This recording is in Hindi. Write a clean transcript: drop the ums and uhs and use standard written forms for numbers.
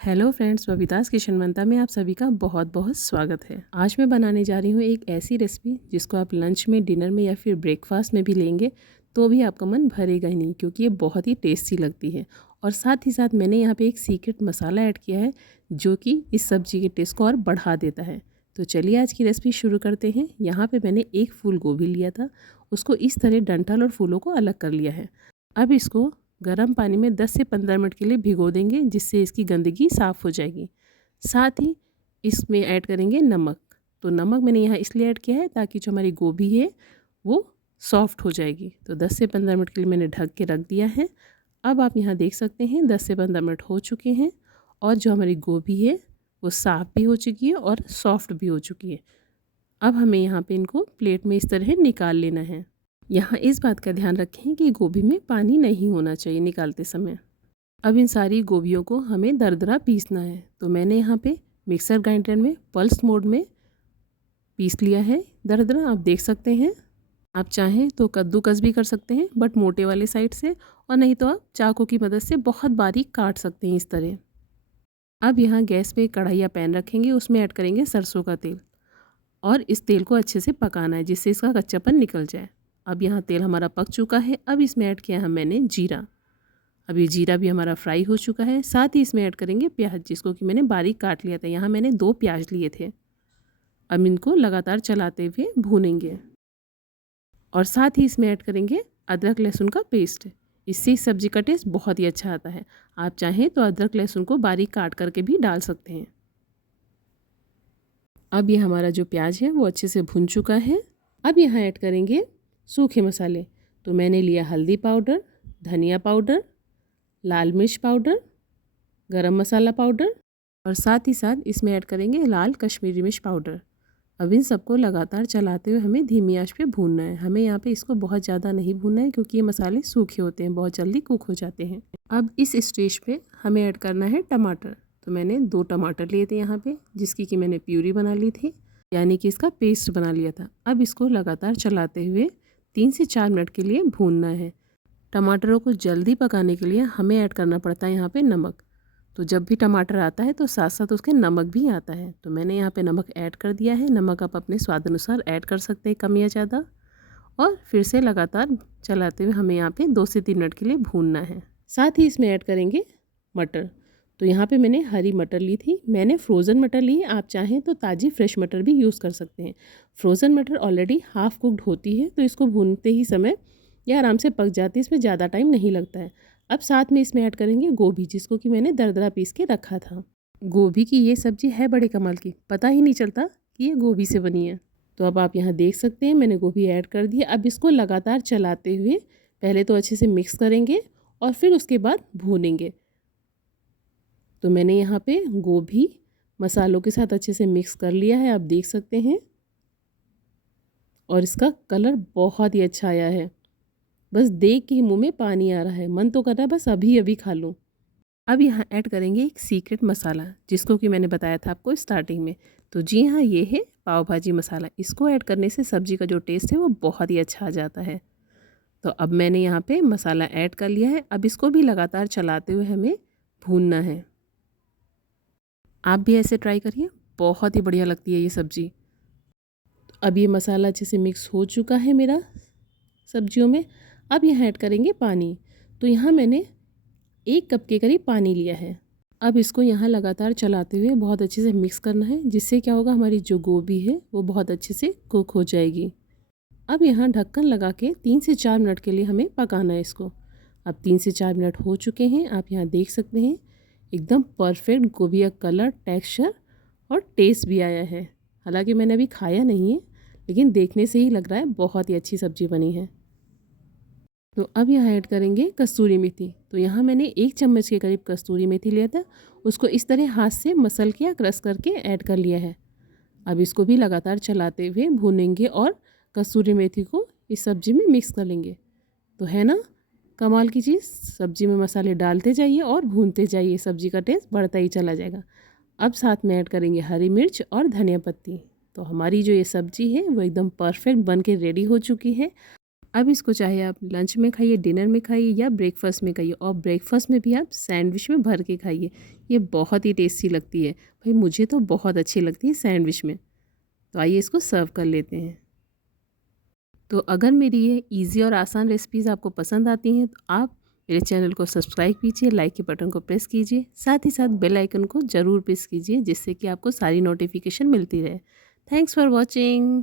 हेलो फ्रेंड्स, बबीताज़ किचन मंता में आप सभी का बहुत बहुत स्वागत है। आज मैं बनाने जा रही हूँ एक ऐसी रेसिपी जिसको आप लंच में, डिनर में या फिर ब्रेकफास्ट में भी लेंगे तो भी आपका मन भरेगा ही नहीं, क्योंकि ये बहुत ही टेस्टी लगती है। और साथ ही साथ मैंने यहाँ पे एक सीक्रेट मसाला ऐड किया है जो कि इस सब्ज़ी के टेस्ट को और बढ़ा देता है। तो चलिए आज की रेसिपी शुरू करते हैं। यहाँ पर मैंने एक फूल गोभी लिया था, उसको इस तरह डंठल और फूलों को अलग कर लिया है। अब इसको गर्म पानी में 10 से 15 मिनट के लिए भिगो देंगे, जिससे इसकी गंदगी साफ़ हो जाएगी। साथ ही इसमें ऐड करेंगे नमक। तो नमक मैंने यहाँ इसलिए ऐड किया है ताकि जो हमारी गोभी है वो सॉफ्ट हो जाएगी। तो 10 से 15 मिनट के लिए मैंने ढक के रख दिया है। अब आप यहाँ देख सकते हैं 10 से 15 मिनट हो चुके हैं और जो हमारी गोभी है वो साफ़ भी हो चुकी है और सॉफ्ट भी हो चुकी है। अब हमें यहाँ पे इनको प्लेट में इस तरह निकाल लेना है। यहाँ इस बात का ध्यान रखें कि गोभी में पानी नहीं होना चाहिए निकालते समय। अब इन सारी गोभियों को हमें दरदरा पीसना है। तो मैंने यहाँ पे मिक्सर ग्राइंडर में पल्स मोड में पीस लिया है दरदरा, आप देख सकते हैं। आप चाहें तो कद्दूकस भी कर सकते हैं, बट मोटे वाले साइड से, और नहीं तो आप चाकू की मदद से बहुत बारीक काट सकते हैं इस तरह। अब यहाँ गैस पे कढ़ाई या पैन रखेंगे, उसमें ऐड करेंगे सरसों का तेल और इस तेल को अच्छे से पकाना है जिससे इसका कच्चापन निकल जाए। अब यहाँ तेल हमारा पक चुका है। अब इसमें ऐड किया है मैंने जीरा। अब ये जीरा भी हमारा फ्राई हो चुका है। साथ ही इसमें ऐड करेंगे प्याज, जिसको कि मैंने बारीक काट लिया था। यहाँ मैंने 2 प्याज लिए थे। अब इनको लगातार चलाते हुए भूनेंगे और साथ ही इसमें ऐड करेंगे अदरक लहसुन का पेस्ट। इससे इस सब्ज़ी का टेस्ट बहुत ही अच्छा आता है। आप चाहें तो अदरक लहसुन को बारीक काट करके भी डाल सकते हैं। अब ये हमारा जो प्याज है वो अच्छे से भुन चुका है। अब यहाँ ऐड करेंगे सूखे मसाले। तो मैंने लिया हल्दी पाउडर, धनिया पाउडर, लाल मिर्च पाउडर, गरम मसाला पाउडर और साथ ही साथ इसमें ऐड करेंगे लाल कश्मीरी मिर्च पाउडर। अब इन सबको लगातार चलाते हुए हमें धीमी आंच पे भूनना है। हमें यहाँ पे इसको बहुत ज़्यादा नहीं भूनना है, क्योंकि ये मसाले सूखे होते हैं, बहुत जल्दी कुक हो जाते हैं। अब इस स्टेज पे हमें ऐड करना है टमाटर। तो मैंने 2 टमाटर लिए थे यहाँ पे, जिसकी कि मैंने प्यूरी बना ली थी, यानी कि इसका पेस्ट बना लिया था। अब इसको लगातार चलाते हुए 3 से 4 मिनट के लिए भूनना है। टमाटरों को जल्दी पकाने के लिए हमें ऐड करना पड़ता है यहाँ पे नमक। तो जब भी टमाटर आता है तो साथ साथ उसके नमक भी आता है। तो मैंने यहाँ पे नमक ऐड कर दिया है। नमक आप अपने स्वाद अनुसार ऐड कर सकते हैं, कम या ज़्यादा। और फिर से लगातार चलाते हुए हमें यहाँ पे 2 से 3 मिनट के लिए भूनना है। साथ ही इसमें ऐड करेंगे मटर। तो यहाँ पे मैंने हरी मटर ली थी, मैंने फ्रोज़न मटर ली है। आप चाहें तो ताज़ी फ्रेश मटर भी यूज़ कर सकते हैं। फ्रोज़न मटर ऑलरेडी हाफ़ कुक्ड होती है, तो इसको भूनते ही समय ये आराम से पक जाती है, इसमें ज़्यादा टाइम नहीं लगता है। अब साथ में इसमें ऐड करेंगे गोभी, जिसको कि मैंने दरदरा पीस के रखा था। गोभी की ये सब्ज़ी है बड़े कमाल की, पता ही नहीं चलता कि ये गोभी से बनी है। तो अब आप यहाँ देख सकते हैं मैंने गोभी ऐड कर दी है। अब इसको लगातार चलाते हुए पहले तो अच्छे से मिक्स करेंगे और फिर उसके बाद भूनेंगे। तो मैंने यहाँ पे गोभी मसालों के साथ अच्छे से मिक्स कर लिया है, आप देख सकते हैं। और इसका कलर बहुत ही अच्छा आया है, बस देख के ही मुंह में पानी आ रहा है, मन तो कर रहा है बस अभी अभी खा लूँ। अब यहाँ ऐड करेंगे एक सीक्रेट मसाला, जिसको कि मैंने बताया था आपको स्टार्टिंग में। तो जी हाँ, ये है पाव भाजी मसाला। इसको ऐड करने से सब्ज़ी का जो टेस्ट है वो बहुत ही अच्छा आ जाता है। तो अब मैंने यहाँ पे मसाला ऐड कर लिया है। अब इसको भी लगातार चलाते हुए हमें भूनना है। आप भी ऐसे ट्राई करिए, बहुत ही बढ़िया लगती है ये सब्ज़ी। अब ये मसाला अच्छे से मिक्स हो चुका है मेरा सब्जियों में। अब यहाँ ऐड करेंगे पानी। तो यहाँ मैंने 1 कप के करीब पानी लिया है। अब इसको यहाँ लगातार चलाते हुए बहुत अच्छे से मिक्स करना है, जिससे क्या होगा, हमारी जो गोभी है वो बहुत अच्छे से कुक हो जाएगी। अब यहाँ ढक्कन लगा के 3 से 4 मिनट के लिए हमें पकाना है इसको। अब 3 से 4 मिनट हो चुके हैं, आप यहाँ देख सकते हैं एकदम परफेक्ट गोभी का कलर, टेक्स्चर और टेस्ट भी आया है। हालांकि मैंने अभी खाया नहीं है, लेकिन देखने से ही लग रहा है बहुत ही अच्छी सब्ज़ी बनी है। तो अब यहाँ ऐड करेंगे कस्तूरी मेथी। तो यहाँ मैंने 1 चम्मच के करीब कस्तूरी मेथी लिया था, उसको इस तरह हाथ से मसल के या क्रश करके ऐड कर लिया है। अब इसको भी लगातार चलाते हुए भूनेंगे और कस्तूरी मेथी को इस सब्ज़ी में मिक्स कर लेंगे। तो है ना कमाल की चीज़, सब्ज़ी में मसाले डालते जाइए और भूनते जाइए, सब्ज़ी का टेस्ट बढ़ता ही चला जाएगा। अब साथ में ऐड करेंगे हरी मिर्च और धनिया पत्ती। तो हमारी जो ये सब्ज़ी है वो एकदम परफेक्ट बन के रेडी हो चुकी है। अब इसको चाहे आप लंच में खाइए, डिनर में खाइए या ब्रेकफास्ट में खाइए, और ब्रेकफास्ट में भी आप सैंडविच में भर के खाइए। ये बहुत ही टेस्टी लगती है भाई, मुझे तो बहुत अच्छी लगती है सैंडविच में। तो आइए इसको सर्व कर लेते हैं। तो अगर मेरी ये इजी और आसान रेसिपीज़ आपको पसंद आती हैं तो आप मेरे चैनल को सब्सक्राइब कीजिए, लाइक के बटन को प्रेस कीजिए, साथ ही साथ बेल आइकन को ज़रूर प्रेस कीजिए, जिससे कि आपको सारी नोटिफिकेशन मिलती रहे। Thanks for watching.